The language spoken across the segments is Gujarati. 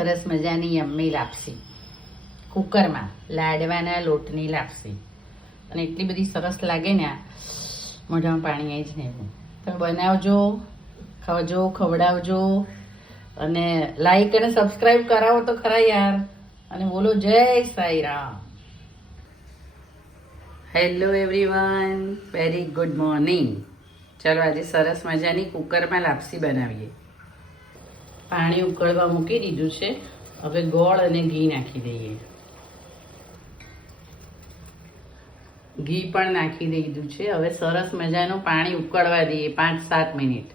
સરસ મજાની યમ્મી લાપસી કુકરમાં લાડવાના લોટની લાપસી અને એટલી બધી સરસ લાગે ને આ મોઢામાં પાણી આવી જ ને એવું. તમે બનાવજો, ખાવજો, ખવડાવજો અને લાઈક અને સબસ્ક્રાઈબ કરાવો તો ખરા યાર. અને બોલો જય Sai Ram. Hello everyone, very good morning. ચાલો આજે સરસ મજાની કુકરમાં લાપસી બનાવીએ. પાણી ઉકળવા મૂકી દીધું છે. હવે ગોળ અને ઘી નાખી દઈએ. ઘી પણ નાખી દીધું છે. હવે સરસ મજાનું પાણી ઉકળવા દઈએ 5-7 મિનિટ.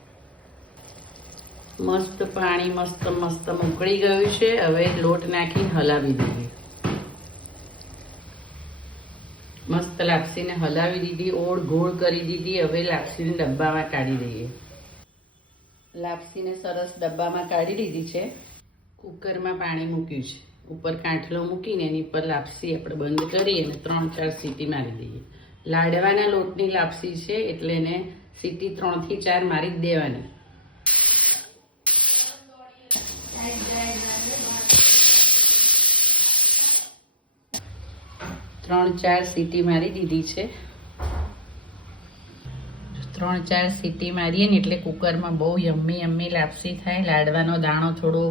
મસ્ત પાણી મસ્ત ઉકળી ગયું છે. હવે લોટ નાખી હલાવી દઈએ. મસ્ત લાપસીને હલાવી દીધી, ઓળ ગોળ કરી દીધી. હવે લાપસીને ડબ્બામાં કાઢી દઈએ. લાપસીને સરસ ડબ્બામાં કાઢી દીધી છે. કુકરમાં પાણી મૂક્યું છે. ઉપર કાંઠલો મૂકીને એની પર લાપસી આપણે બંધ કરી અને 3-4 સીટી મારી દઈએ. લાડવાના લોટની લાપસી છે એટલે એને સીટી 3 થી 4 મારી જ દેવાની. ત્રણ ચાર સીટી મારી દીધી છે. 3-4 સીટી મારીએ ને એટલે કુકરમાં બહુ યમ્મી લાપસી થાય. લાડવાનો દાણો થોડો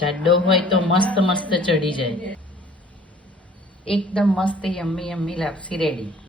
જાડો હોય તો મસ્ત ચડી જાય. એકદમ મસ્ત યમ્મી લાપસી રેડી.